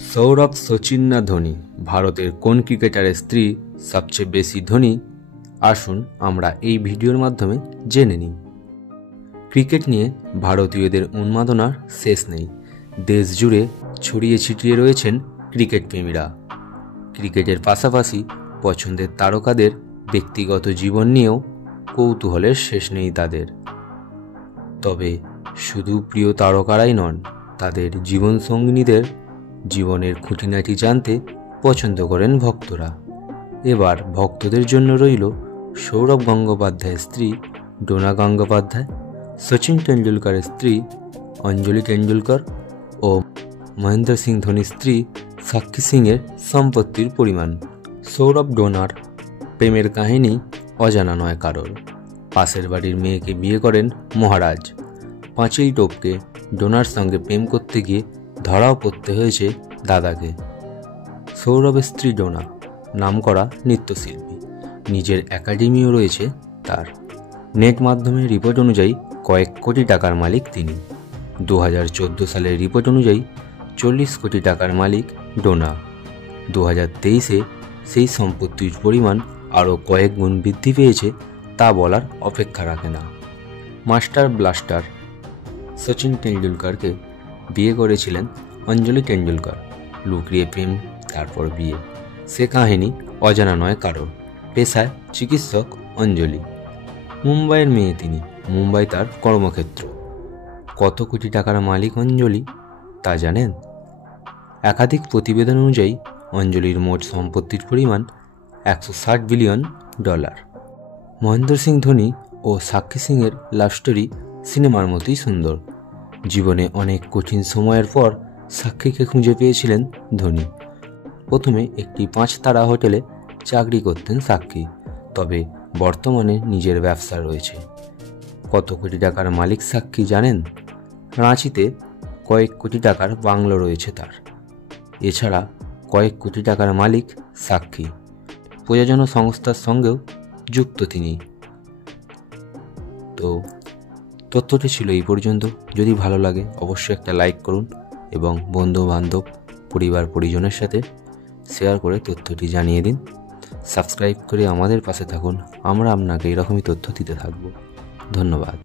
সৌরভ সচিন না ধোনি, ভারতের কোন ক্রিকেটারের স্ত্রী সবচেয়ে বেশি ধনী? আসুন আমরা এই ভিডিওর মাধ্যমে জেনে নিই। ক্রিকেট নিয়ে ভারতীয়দের উন্মাদনার শেষ নেই। দেশ জুড়ে ছড়িয়ে ছিটিয়ে রয়েছেন ক্রিকেট প্রেমীরা। ক্রিকেটের পাশাপাশি পছন্দের তারকাদের ব্যক্তিগত জীবন নিয়েও কৌতূহলের শেষ নেই তাদের। তবে শুধু প্রিয় তারকারাই নন, তাদের জীবনসঙ্গিনীদের জীবনের খুঁটিনাটি জানতে পছন্দ করেন ভক্তরা। এবার ভক্তদের জন্য রইল সৌরভ গঙ্গোপাধ্যায়ের স্ত্রী ডোনা গঙ্গোপাধ্যায়, সচিন টেন্ডুলকারের স্ত্রী অঞ্জলি টেন্ডুলকর ও মহেন্দ্র সিং ধোনির স্ত্রী সাক্ষী সিংয়ের সম্পত্তির পরিমাণ। সৌরভ ডোনার প্রেমের কাহিনী অজানা নয় কারোর। পাশের বাড়ির মেয়েকে বিয়ে করেন মহারাজ। পাঁচিল টপকে ডোনার সঙ্গে প্রেম করতে গিয়ে ধরাও পড়তে হয়েছে দাদাকে। সৌরভের স্ত্রী ডোনা নামকরা নৃত্যশিল্পী, নিজের একাডেমিও রয়েছে তার। নেট মাধ্যমের রিপোর্ট অনুযায়ী কয়েক কোটি টাকার মালিক তিনি। 2014 সালের রিপোর্ট অনুযায়ী 40 কোটি টাকার মালিক ডোনা। 2023-এ সেই সম্পত্তির পরিমাণ আরও কয়েক গুণ বৃদ্ধি পেয়েছে, তা বলার অপেক্ষা রাখে না। মাস্টার ব্লাস্টার সচিন টেন্ডুলকারকে বিয়ে করেছিলেন অঞ্জলি টেন্ডুলকর। লুকিয়ে প্রেম, তারপর বিয়ে, সে কাহিনী অজানা নয় কারো। পেশায় চিকিৎসক অঞ্জলি। মুম্বাইয়ের মেয়ে তিনি, মুম্বাই তার কর্মক্ষেত্র। কত কোটি টাকার মালিক অঞ্জলি তা জানেন? একাধিক প্রতিবেদন অনুযায়ী অঞ্জলির মোট সম্পত্তির পরিমাণ $160 বিলিয়ন। মহেন্দ্র সিং ধোনি ও সাক্ষী সিংয়ের লাভ স্টোরি সিনেমার মতোই সুন্দর। জীবনে অনেক কঠিন সময়ের পর সাক্ষীকে খুঁজে পেয়েছিলেন ধোনি। প্রথমে একটি 5 তারা হোটেলে চাকরি করতেন সাক্ষী, তবে বর্তমানে নিজের ব্যবসা রয়েছে। কত কোটি টাকার মালিক সাক্ষী জানেন? রাঁচিতে কয়েক কোটি টাকার বাংলো রয়েছে তার। এছাড়া কয়েক কোটি টাকার মালিক সাক্ষী। প্রযোজনা সংস্থার সঙ্গেও যুক্ত তিনি। তো তথ্যটি ছিল এই পর্যন্ত। যদি ভালো লাগে অবশ্যই একটা লাইক করুন এবং বন্ধু বান্ধব পরিবার পরিজনের সাথে শেয়ার করে তথ্যটি জানিয়ে দিন। সাবস্ক্রাইব করে আমাদের পাশে থাকুন, আমরা আপনাকে এরকমই তথ্য দিতে থাকব। ধন্যবাদ।